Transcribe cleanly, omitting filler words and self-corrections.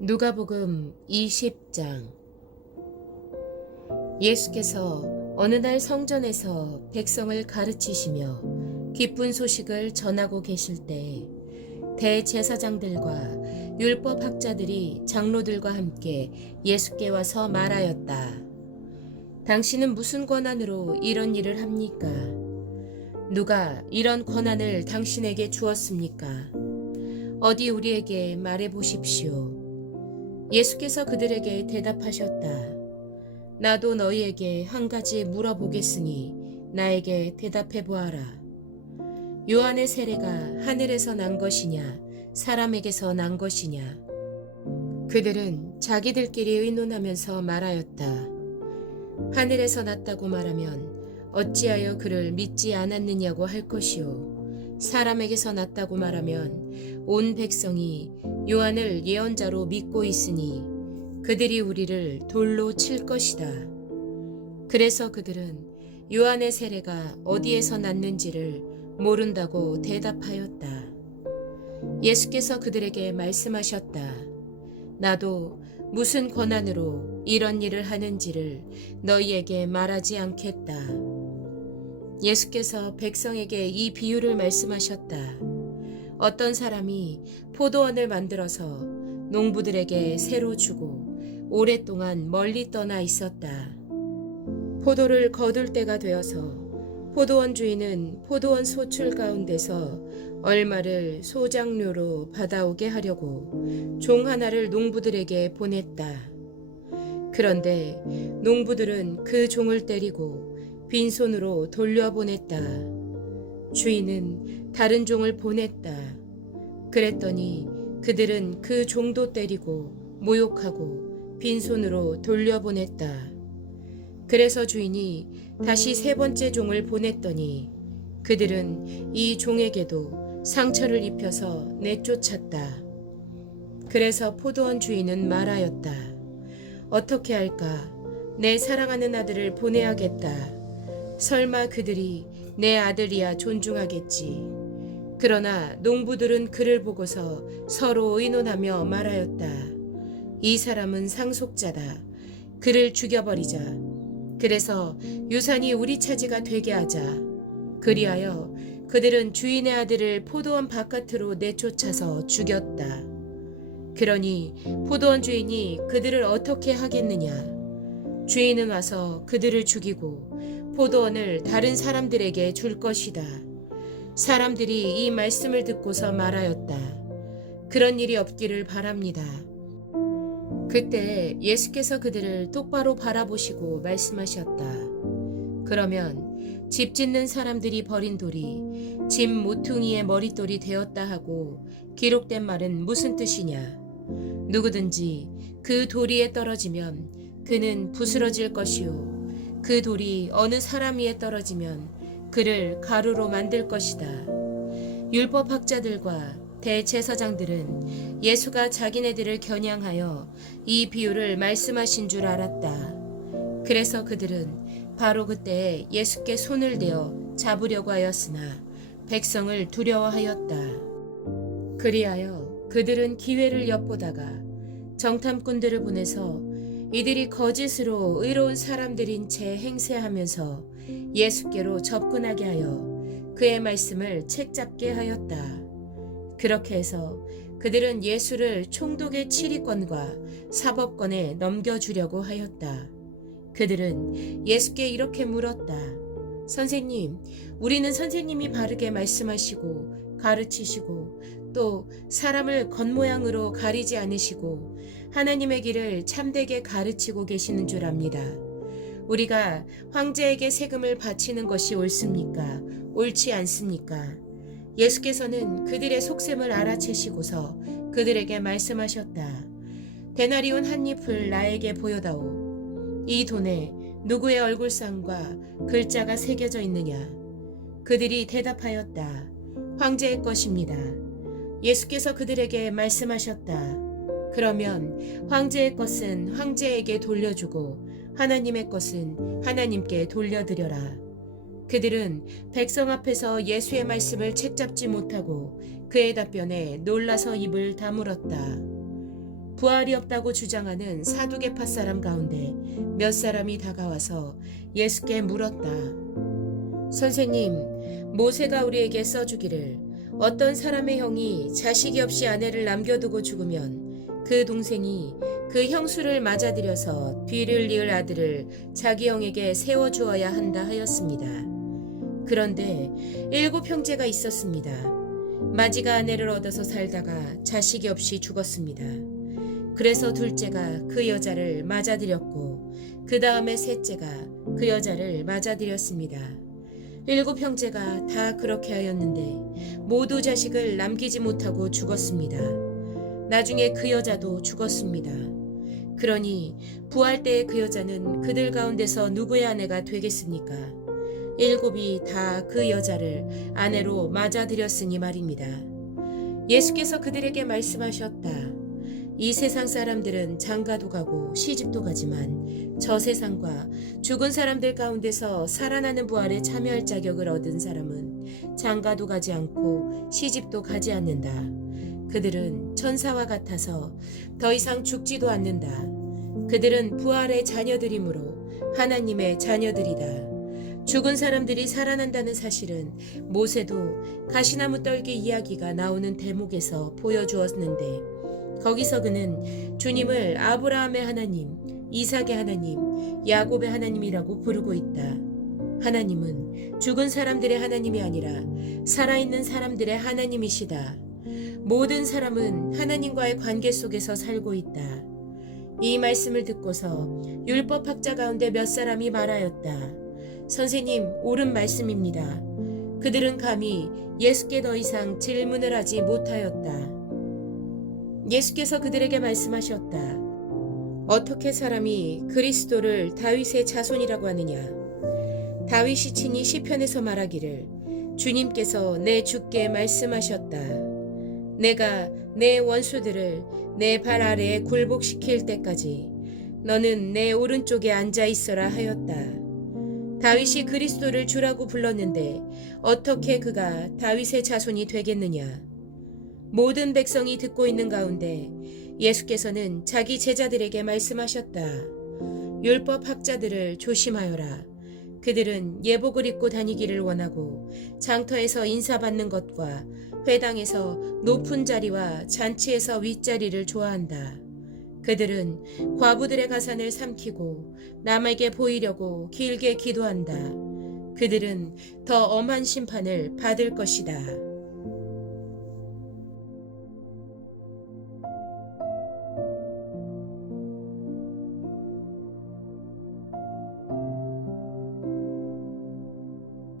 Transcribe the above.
누가복음 20장. 예수께서 어느 날 성전에서 백성을 가르치시며 기쁜 소식을 전하고 계실 때 대제사장들과 율법학자들이 장로들과 함께 예수께 와서 말하였다. 당신은 무슨 권한으로 이런 일을 합니까? 누가 이런 권한을 당신에게 주었습니까? 어디 우리에게 말해 보십시오. 예수께서 그들에게 대답하셨다. 나도 너희에게 한 가지 물어보겠으니 나에게 대답해 보아라. 요한의 세례가 하늘에서 난 것이냐 사람에게서 난 것이냐? 그들은 자기들끼리 의논하면서 말하였다. 하늘에서 났다고 말하면 어찌하여 그를 믿지 않았느냐고 할 것이요. 사람에게서 났다고 말하면 온 백성이 요한을 예언자로 믿고 있으니 그들이 우리를 돌로 칠 것이다. 그래서 그들은 요한의 세례가 어디에서 났는지를 모른다고 대답하였다. 예수께서 그들에게 말씀하셨다. 나도 무슨 권한으로 이런 일을 하는지를 너희에게 말하지 않겠다. 예수께서 백성에게 이 비유를 말씀하셨다. 어떤 사람이 포도원을 만들어서 농부들에게 새로 주고 오랫동안 멀리 떠나 있었다. 포도를 거둘 때가 되어서 포도원 주인은 포도원 소출 가운데서 얼마를 소장료로 받아오게 하려고 종 하나를 농부들에게 보냈다. 그런데 농부들은 그 종을 때리고 빈손으로 돌려보냈다. 주인은 다른 종을 보냈다. 그랬더니 그들은 그 종도 때리고 모욕하고 빈손으로 돌려보냈다. 그래서 주인이 다시 세 번째 종을 보냈더니 그들은 이 종에게도 상처를 입혀서 내쫓았다. 그래서 포도원 주인은 말하였다. 어떻게 할까? 내 사랑하는 아들을 보내야겠다. 설마 그들이 내 아들이야 존중하겠지. 그러나 농부들은 그를 보고서 서로 의논하며 말하였다. 이 사람은 상속자다. 그를 죽여버리자. 그래서 유산이 우리 차지가 되게 하자. 그리하여 그들은 주인의 아들을 포도원 바깥으로 내쫓아서 죽였다. 그러니 포도원 주인이 그들을 어떻게 하겠느냐? 주인은 와서 그들을 죽이고 포도원을 다른 사람들에게 줄 것이다. 사람들이 이 말씀을 듣고서 말하였다. 그런 일이 없기를 바랍니다. 그때 예수께서 그들을 똑바로 바라보시고 말씀하셨다. 그러면 집 짓는 사람들이 버린 돌이 집 모퉁이의 머릿돌이 되었다 하고 기록된 말은 무슨 뜻이냐? 누구든지 그 돌 위에 떨어지면 그는 부스러질 것이요. 그 돌이 어느 사람 위에 떨어지면 그를 가루로 만들 것이다. 율법학자들과 대제사장들은 예수가 자기네들을 겨냥하여 이 비유를 말씀하신 줄 알았다. 그래서 그들은 바로 그때 예수께 손을 대어 잡으려고 하였으나 백성을 두려워하였다. 그리하여 그들은 기회를 엿보다가 정탐꾼들을 보내서 이들이 거짓으로 의로운 사람들인 채 행세하면서 예수께로 접근하게 하여 그의 말씀을 책잡게 하였다. 그렇게 해서 그들은 예수를 총독의 치리권과 사법권에 넘겨주려고 하였다. 그들은 예수께 이렇게 물었다. 선생님, 우리는 선생님이 바르게 말씀하시고 가르치시고 또 사람을 겉모양으로 가리지 않으시고 하나님의 길을 참되게 가르치고 계시는 줄 압니다. 우리가 황제에게 세금을 바치는 것이 옳습니까? 옳지 않습니까? 예수께서는 그들의 속셈을 알아채시고서 그들에게 말씀하셨다. 데나리온 한 잎을 나에게 보여다오. 이 돈에 누구의 얼굴상과 글자가 새겨져 있느냐? 그들이 대답하였다. 황제의 것입니다. 예수께서 그들에게 말씀하셨다. 그러면 황제의 것은 황제에게 돌려주고 하나님의 것은 하나님께 돌려드려라. 그들은 백성 앞에서 예수의 말씀을 책잡지 못하고 그의 답변에 놀라서 입을 다물었다. 부활이 없다고 주장하는 사두개파 사람 가운데 몇 사람이 다가와서 예수께 물었다. 선생님, 모세가 우리에게 써주기를 어떤 사람의 형이 자식이 없이 아내를 남겨두고 죽으면 그 동생이 그 형수를 맞아들여서 뒤를 이을 아들을 자기 형에게 세워주어야 한다 하였습니다. 그런데 7 형제가 있었습니다. 마지가 아내를 얻어서 살다가 자식이 없이 죽었습니다. 그래서 둘째가 그 여자를 맞아들였고 그 다음에 셋째가 그 여자를 맞아들였습니다. 7 형제가 다 그렇게 하였는데 모두 자식을 남기지 못하고 죽었습니다. 나중에 그 여자도 죽었습니다. 그러니 부활 때의 그 여자는 그들 가운데서 누구의 아내가 되겠습니까? 7이 다 그 여자를 아내로 맞아들였으니 말입니다. 예수께서 그들에게 말씀하셨다. 이 세상 사람들은 장가도 가고 시집도 가지만 저 세상과 죽은 사람들 가운데서 살아나는 부활에 참여할 자격을 얻은 사람은 장가도 가지 않고 시집도 가지 않는다. 그들은 천사와 같아서 더 이상 죽지도 않는다. 그들은 부활의 자녀들이므로 하나님의 자녀들이다. 죽은 사람들이 살아난다는 사실은 모세도 가시나무 떨기 이야기가 나오는 대목에서 보여주었는데 거기서 그는 주님을 아브라함의 하나님, 이삭의 하나님, 야곱의 하나님이라고 부르고 있다. 하나님은 죽은 사람들의 하나님이 아니라 살아있는 사람들의 하나님이시다. 모든 사람은 하나님과의 관계 속에서 살고 있다. 이 말씀을 듣고서 율법학자 가운데 몇 사람이 말하였다. 선생님, 옳은 말씀입니다. 그들은 감히 예수께 더 이상 질문을 하지 못하였다. 예수께서 그들에게 말씀하셨다. 어떻게 사람이 그리스도를 다윗의 자손이라고 하느냐? 다윗이 친히 시편에서 말하기를 주님께서 내 주께 말씀하셨다. 내가 내 원수들을 내 발 아래에 굴복시킬 때까지 너는 내 오른쪽에 앉아 있어라 하였다. 다윗이 그리스도를 주라고 불렀는데 어떻게 그가 다윗의 자손이 되겠느냐? 모든 백성이 듣고 있는 가운데 예수께서는 자기 제자들에게 말씀하셨다. 율법 학자들을 조심하여라. 그들은 예복을 입고 다니기를 원하고 장터에서 인사받는 것과 회당에서 높은 자리와 잔치에서 윗자리를 좋아한다. 그들은 과부들의 가산을 삼키고 남에게 보이려고 길게 기도한다. 그들은 더 엄한 심판을 받을 것이다.